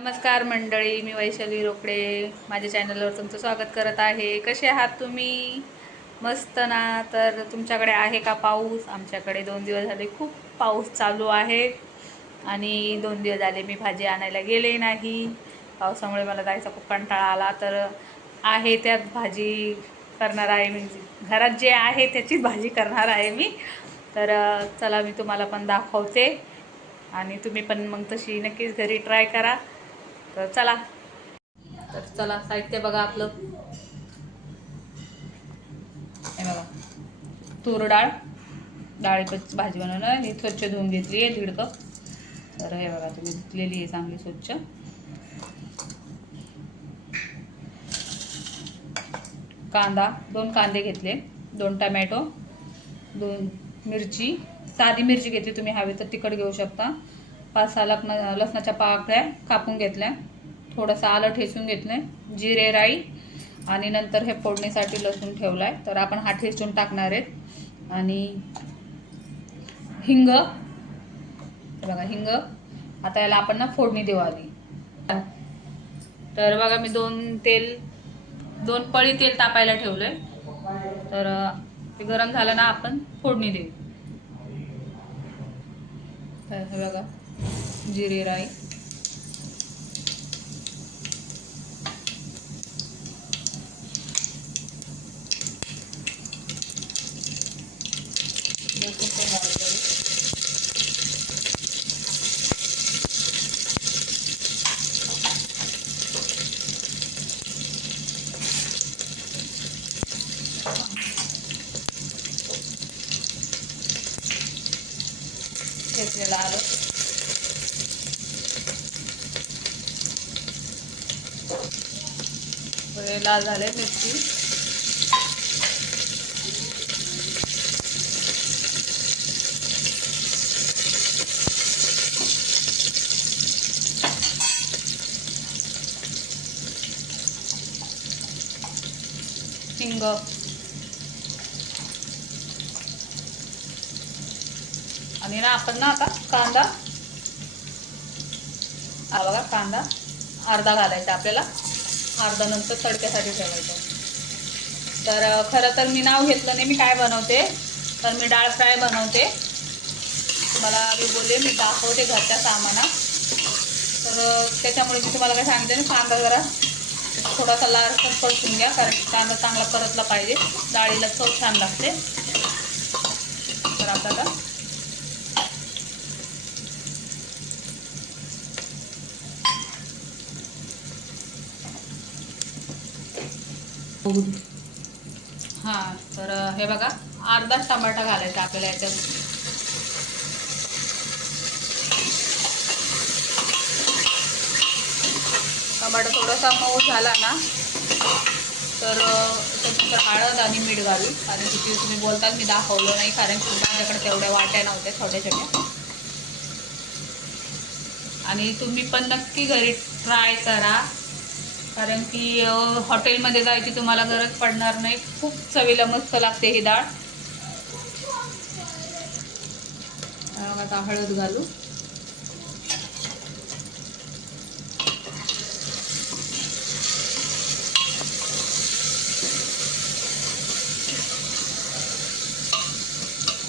नमस्कार मंडळी मी वैशाली रोकडे. माझ्या चॅनलवर तुमचं स्वागत करत आहे. कसे आहात तुम्ही? मस्त ना? तर तुमच्याकडे आहे का पाऊस? आमच्याकडे दोन दिवस झाले खूप पाऊस चालू आहे. आणि दोन दिवस झाले मी भाजी आणायला गेले नाही. पावसामुळे मला जायचा खूप कंटाळा आला. तर आहे त्यात भाजी करणार आहे मी. घरात जे आहे त्याचीच भाजी करणार आहे मी. तर चला मी तुम्हाला पण दाखवते. आणि तुम्ही पण मग तशी नक्कीच घरी ट्राय करा. तर चला. तर चला साहित्य बघा आपलं. हे बघा. तूर डाळ. डाळीपच भाजी बनवणं मी स्वच्छ धुवून घेतली आहे दीड कप. तर हे बघा तुम्ही धुतलेली आहे चांगली स्वच्छ. कांदा दोन कांदे घेतले. दोन टमॅटो दोन मिरची. साधी मिरची घेतली तुम्ही हवी तर तिखट घेऊ शकता. पाच सहा लग्न लसणाच्या पाकळ्या कापून घेतल्या. थोडंसं आलं ठेचून घेतलं जिरे राई आणि नंतर हे फोडणीसाठी लसूण ठेवला आहे तर आपण हा ठेचून टाकणार आहेत. आणि हिंग हे बघा हिंग आता याला आपण ना फोडणी देऊ आधी. तर बघा मी दोन तेल दोन पळी तेल तापायला ठेवलंय. तर ते गरम झालं ना आपण फोडणी देऊ. तर हे बघा. जिरे राई लसूण पण घालायचं. ठेचलेलं सगळे लाल झाले मिरची. हिंग. आणि ना आपण ना आता कांदा हा बघा कांदा अर्धा घालायचा आपल्याला. अर्धा नंतर तडक्यासाठी ठेवायचं. तर खरं तर मी नाव घेतलं नाही मी काय बनवते? तर मी डाळ फ्राय बनवते. तुम्हाला मी बोलले मी दाखवते घरच्या सामानात तर त्याच्यामुळे मी तुम्हाला काय सांगते ना कांदा जरा थोडासा लालसर परतून घ्या कारण कांदा चांगला परतला पाहिजे. डाळीला चव छान लागते. तर आपल्याला हां तर हे बघा अर्धाच टमाटा घालायचा आपल्याला याच्यात. टमाटा थोडासा मऊ झाला ना तर त्याच्यानंतर हळद आणि मीठ घालू कारण किती तुम्ही बोलताल मी दाखवलं नाही कारण की माझ्याकडे तेवढ्या वाट्या नव्हत्या छोट्या छोट्या. आणि तुम्ही पण नक्की घरी ट्राय करा. कारण की हॉटेलमध्ये जायची तुम्हाला गरज पडणार नाही. खूप चवीला मस्त लागते ही डाळ. आता हळद घालू.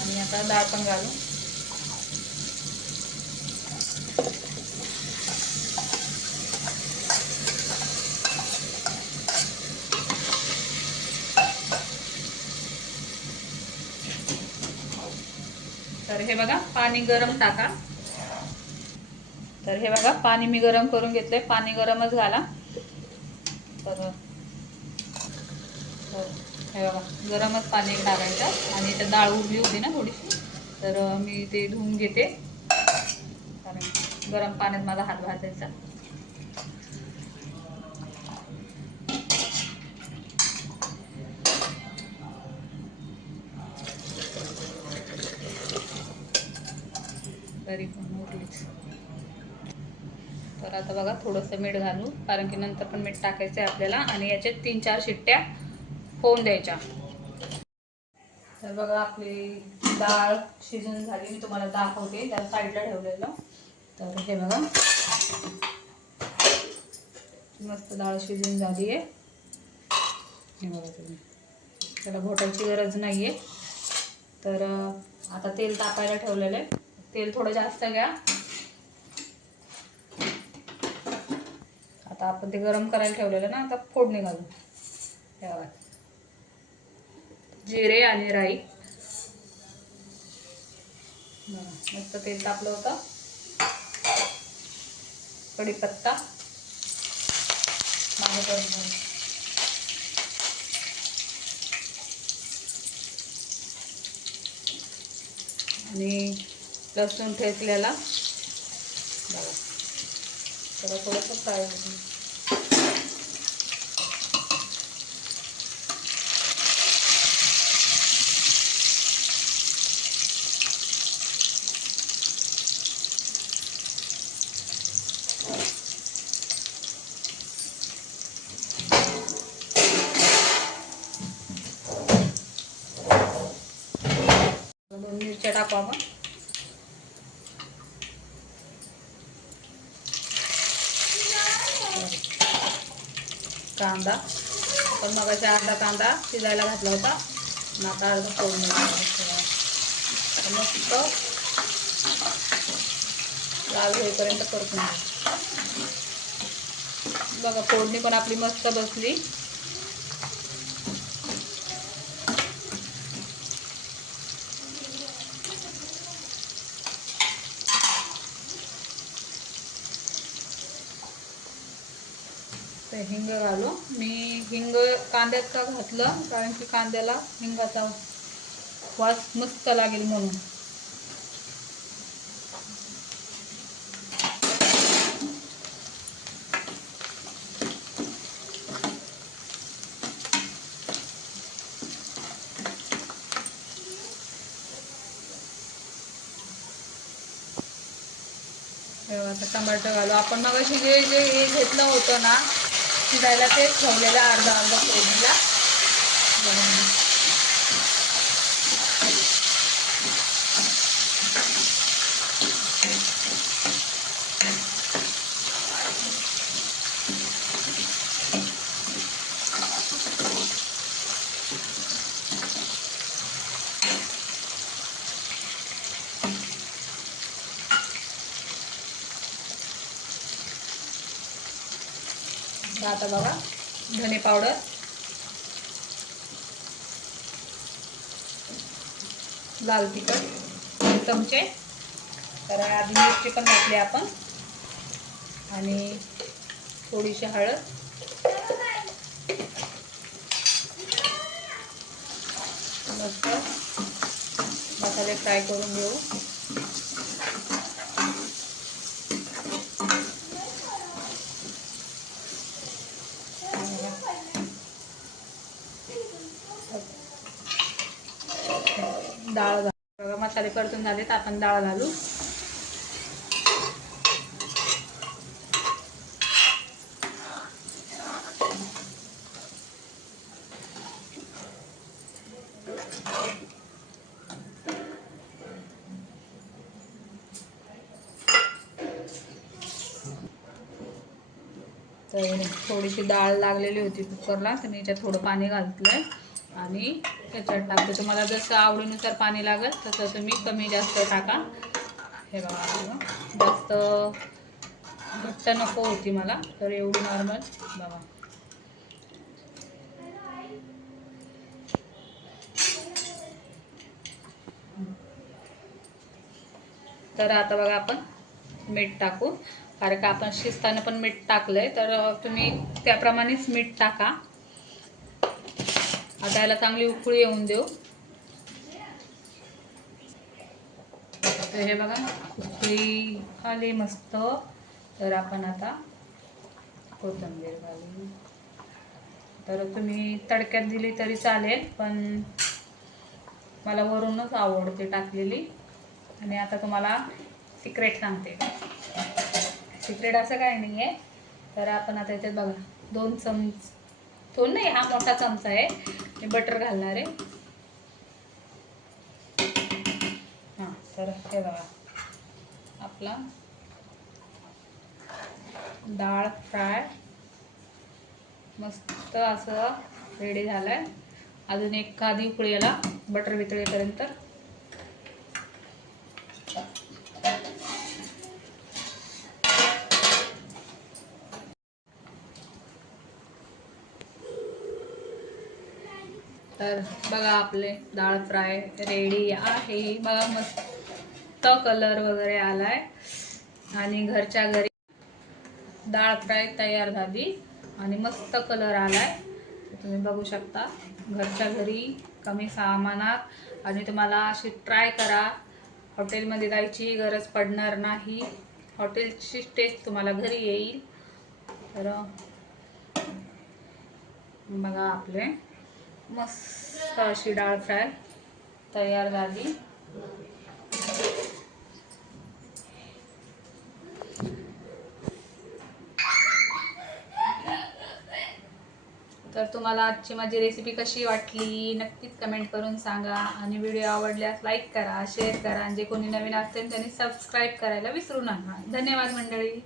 आणि आता डाळ पण घालू. तर हे बघा पाणी गरम टाका. तर हे बघा पाणी मी गरम करून घेतले पाणी गरमच घाला. तर हे बघा गरमच पाणी टाकायचं. आणि इथं डाळ उरली होती ना थोडीशी तर मी ते धुवून घेते. कारण गरम पाण्यात माझा हात भाजायचा तरी पण उरलीच तर आता बघा थोडंसं मीठ घालू कारण की नंतर पण मीठ टाकायचं आहे आपल्याला आणि याच्यात तीन चार शिट्ट्या होऊन द्यायच्या. तर बघा आपली डाळ शिजून झाली. मी तुम्हाला दाखवते. त्या साईडला ठेवलेलं. तर हे बघा. मस्त डाळ शिजून झाली आहे हे बघा तुम्ही. त्याला घोटायची गरज नाही आहे तर आता तेल तापायला ठेवलेलं आहे. तेल थोडं जास्त घ्या. आता आपण ते गरम करायला ठेवलेलं ना आता फोडणी घालू. तेव्हा. जिरे आणि राई. मस्त तेल तापलं होतं. कढीपत्ता. मागे करून घालू. आणि लसूण ठेचलेला. बघा. थोडं थोडंसं फ्राय होतं दोन मिरच्या टाकू आपण कांदा. आपण मगाशी अर्धा कांदा शिजायला घातला होता. मग आता अर्धा फोडून मस्त लाल होईपर्यंत परतून बघा फोडणी पण आपली मस्त बसली. हिंग घालू मी हिंग कांद्यात का घातलं कारण की कांद्याला हिंगाचा वास मस्त लागेल म्हणून. टमाटर घालू. आपण मग जे जे हे घेतलं होतं ना शिजायला तेच ठेवलेलं अर्धा अर्धा कोबीला आता बघा धने पावडर. लाल तिखट चमचे. तर आधी मिरची पण घातली आपण. आणि थोडीशी हळद. मस्त. मसाले फ्राय करून घेऊ. डाळ घालू. बघा मसाले परतून झाले तर आपण डाळ घालू. तर थोडीशी डाळ लागलेली होती कुकरला तर मी याच्यात थोडं पाणी घालतलंय आणि त्याच्यात टाकते. तुम्हाला जसं आवडीनुसार पाणी लागेल तसं तुम्ही कमी जास्त टाका. हे बघा जास्त घट्ट नको होती मला तर एवढी नॉर्मल बघा. तर आता बघा आपण मीठ टाकू. कारण का आपण शिजताना पण मीठ टाकलंय तर तुम्ही त्याप्रमाणेच मीठ टाका. आता याला चांगली उकळी येऊन देऊ. तर हे बघा उकळी आली मस्त. तर आपण आता कोथिंबीर घालू. तर तुम्ही तडक्यात दिली तरी चालेल पण मला वरूनच आवडते टाकलेली. आणि आता तुम्हाला सिक्रेट सांगते. सिक्रेट असं काही नाही आहे तर आपण आता याच्यात बघा दोन चमच तो नाही हा मोठा चमचा आहे. मी बटर घालणार आहे. हां तर हे बघा. आपला डाळ फ्राय मस्त असं रेडी झालं आहे अजून एक उकळी याला बटर वितळेपर्यंत. तर बघा आपले डाळ फ्राय रेडी आहे. बघा मस्त कलर वगैरे आलाय. आणि घरच्या घरी डाळ फ्राय तयार झाली आणि मस्त कलर आलाय. आहे तुम्ही बघू शकता घरच्या घरी कमी सामानात. आणि तुम्हाला अशी ट्राय करा. हॉटेलमध्ये जायची गरज पडणार नाही. हॉटेलची टेस्ट तुम्हाला घरी येईल. तर बघा आपले. मस्त अशी डाळ फ्राय तयार झाली. तर तुम्हाला आजची माझी रेसिपी कशी वाटली नक्कीच कमेंट करून सांगा. आणि व्हिडिओ आवडल्यास लाईक करा शेअर करा. आणि जे कोणी नवीन असतील त्यांनी सबस्क्राईब करायला विसरू नका. धन्यवाद मंडळी.